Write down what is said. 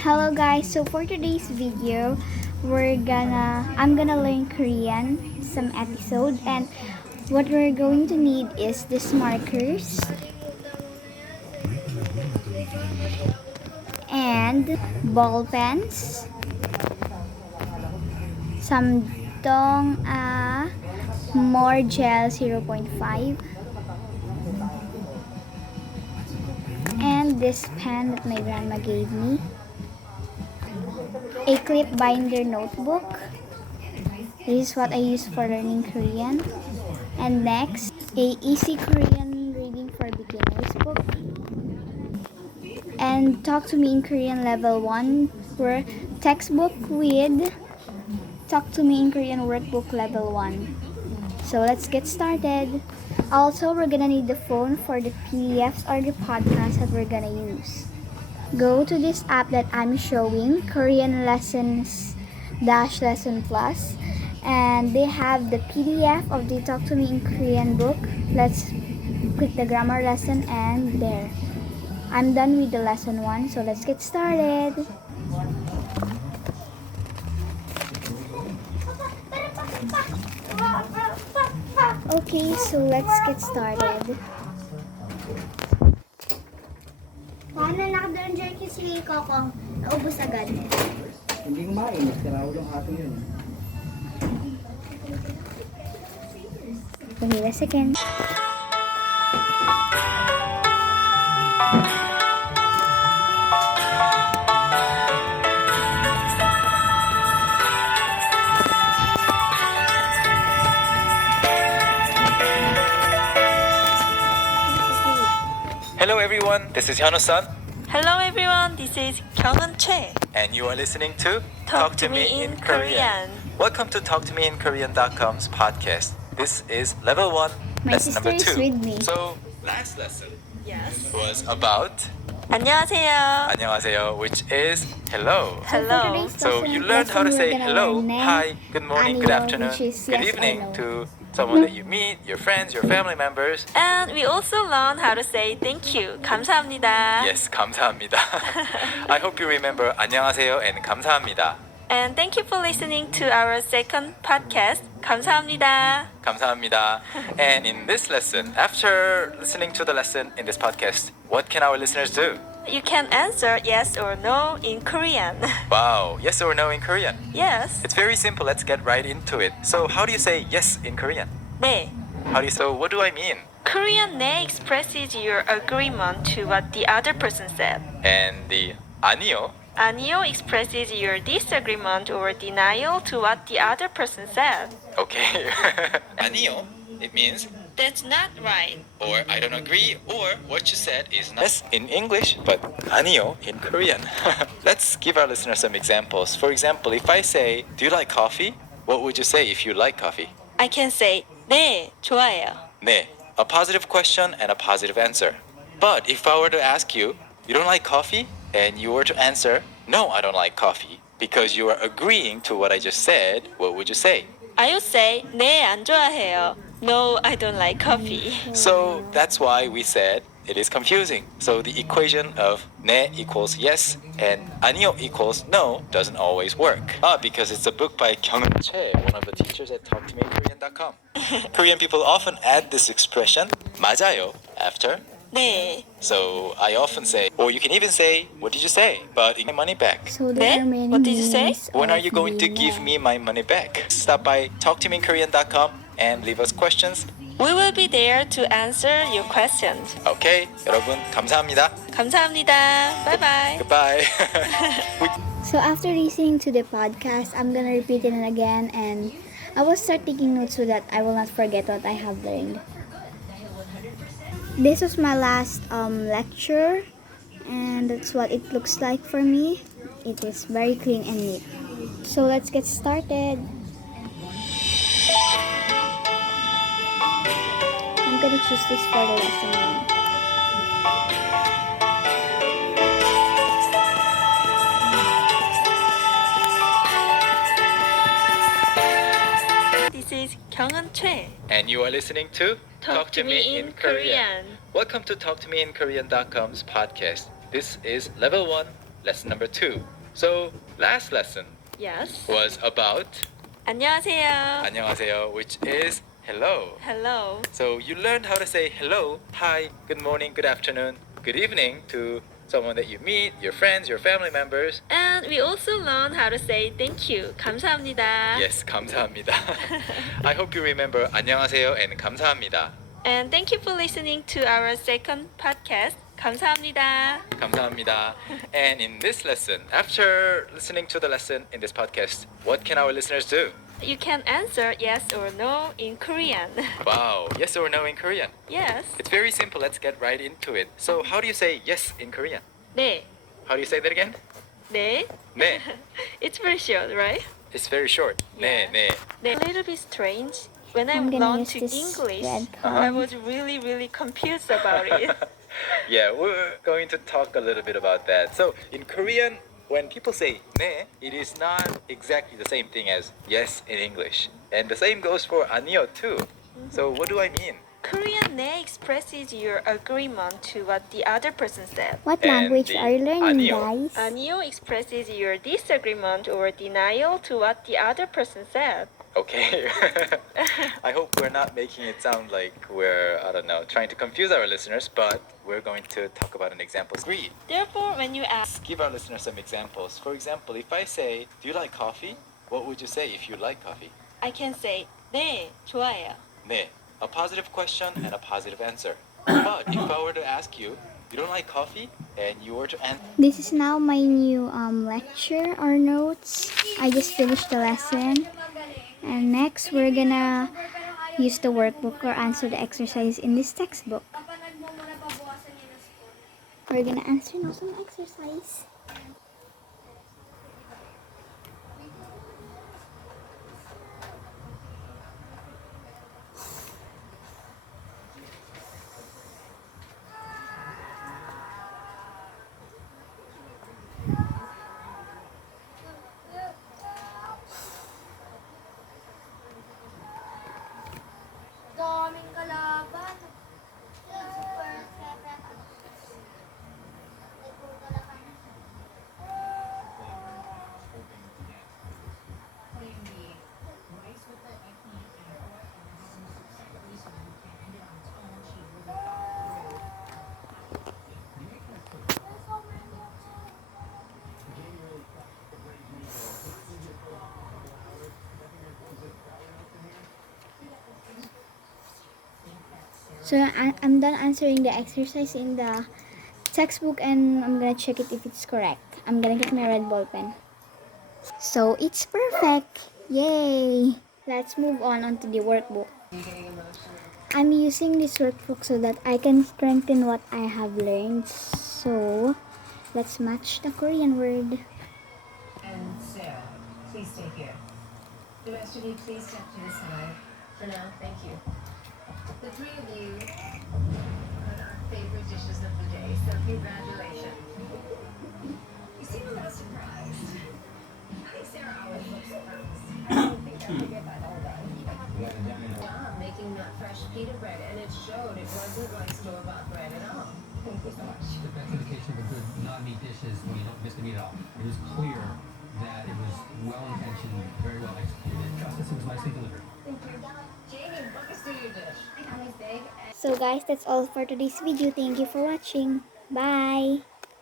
Hello guys, so for today's video, I'm gonna learn Korean some episode, and what we're going to need is these markers and ball pens, some dong more gel 0.5, and this pen that my grandma gave me, a clip binder notebook. This is what I use for learning Korean. And next, a easy Korean reading for beginners book. And Talk to Me in Korean level 1 for textbook with Talk to Me in Korean workbook level 1. So let's get started. Also, we're gonna need the phone for the PDFs or the podcast that we're gonna use. Go to this app that I'm showing, Korean Lessons Dash Lesson Plus, and they have the PDF of the Talk to Me in Korean book. Let's click the grammar lesson, and there. I'm done with the lesson 1, so let's get started. Okay, so let's get started. Paano nakadalang jerky si Kokong? Naubos agad. Hindi kumain, sira ulo ng ato yun. Wait a second. Hello everyone, this is Hyunwoo-san, Hello everyone, this is Kyungwon Choi. and you are listening to Talk to Me in Korean. Welcome to TalkToMeInKorean.com's podcast. This is level 1, My lesson number sister is 2. with me. So, last lesson Yes. was about 안녕하세요. 안녕하세요, which is hello. Hello. So you learned how to say hello, hi, good morning, good Annyeong, afternoon, which is good yes or evening no. to someone that you meet, your friends, your family members. And we also learn how to say thank you. 감사합니다. Yes, 감사합니다. I hope you remember 안녕하세요 and 감사합니다. And thank you for listening to our second podcast. 감사합니다. 감사합니다. And in this lesson, after listening to the lesson in this podcast, what can our listeners do? You can answer yes or no in Korean. Wow, yes or no in Korean? Yes. It's very simple. Let's get right into it. So, how do you say yes in Korean? 네. So what do I mean? Korean 네 expresses your agreement to what the other person said. And the 아니요, 아니요 expresses your disagreement or denial to what the other person said. okay. 아니요, it means That's not right. or I don't agree, or what you said is not yes in English, but 아니요 in Korean. Let's give our listeners some examples. For example, if I say, do you like coffee? What would you say if you like coffee? I can say 네, 좋아요. 네, a positive question and a positive answer. But if I were to ask you, you don't like coffee? And you were to answer, no, I don't like coffee. Because you are agreeing to what I just said, what would you say? I would say 네, 안 좋아해요. No, I don't like coffee. So that's why we said it is confusing. So the equation of 네 equals yes and 아니요 equals no doesn't always work. Because it's a book by Kyungwon Choi, one of the teachers at TalkToMeInKorean.com. Korean people often add this expression 맞아요 after. 네. So I often say, or you can even say, what did you say? But you get money back. So there 네? are many What did you say? meanings When are of you going to the give 네. me my money back? Stop by TalkToMeInKorean.com and leave us questions. We will be there to answer your questions. Okay, 여러분 감사합니다. 감사합니다. Bye bye. Goodbye. So after listening to the podcast, I'm gonna repeat it again, and I will start taking notes so that I will not forget what I have learned. This was my last lecture, and that's what it looks like for me. It is very clean and neat. So let's get started. I'm gonna choose this for the lesson 1. This is Kyungwon Choi. And you are listening to Talk to Me in Korean. Welcome to TalkToMeInKorean.com's podcast. This is level 1, lesson number 2. So last lesson Yes. was about 안녕하세요. 안녕하세요, which is hello. Hello. So you learned how to say hello, hi, good morning, good afternoon, good evening to someone that you meet, your friends, your family members. And we also learned how to say thank you. 감사합니다. Yes, 감사합니다. I hope you remember 안녕하세요 and 감사합니다. And thank you for listening to our second podcast. 감사합니다. 감사합니다. And in this lesson, after listening to the lesson in this podcast, what can our listeners do? You can answer yes or no in Korean. Wow, yes or no in Korean? Yes. It's very simple. Let's get right into it. So, how do you say yes in Korean? 네. How do you say that again? 네. 네. It's very short, right? It's very short. 네, 네. 네. A little bit strange. When I I'm gonna learned to use this English, red I color. was really confused about it. Yeah, we're going to talk a little bit about that. So, in Korean, when people say 네, it is not exactly the same thing as yes in English. And the same goes for 아니요 too. So, what do I mean? Korean 네 expresses your agreement to what the other person said. What And language the are you learning, 아니요. guys? 아니요 expresses your disagreement or denial to what the other person said. Okay. I hope we're not making it sound like we're, I don't know, trying to confuse our listeners, but we're going to talk about an example. Agreed. Therefore, when you ask, Give our listeners some examples. For example, if I say, do you like coffee? What would you say if you like coffee? I can say 네, 좋아요. 네. A positive question and a positive answer. But if I were to ask you, you don't like coffee? And you were to answer, This is now my new lecture or notes. I just finished the lesson. And next, we're gonna use the workbook or answer the exercise in this textbook. We're gonna answer now some exercise. Daming kalaban. So I'm done answering the exercise in the textbook and I'm gonna check it if it's correct. I'm gonna get my red ball pen. So it's perfect! Yay! Let's move on onto the workbook. I'm using this workbook so that I can strengthen what I have learned. So let's match the Korean word. And Sarah, please stay here. The rest of you, please step to the side. For now, thank you. The three of you are our favorite dishes of the day, so congratulations. You seem a little surprised. I think Sarah always looks surprised. I don't think I could get that all done. Yeah, making that fresh pita bread, and it showed it wasn't like store-bought bread at all. Thank you so much. That's an indication of a good non-meat dish is when you don't miss the meat at all. It was clear that it was well-intentioned, very well executed. Justice, it was nicely delivered. Thank you. Jamie, walk us through your dish. So guys, that's all for today's video. Thank you for watching. Bye!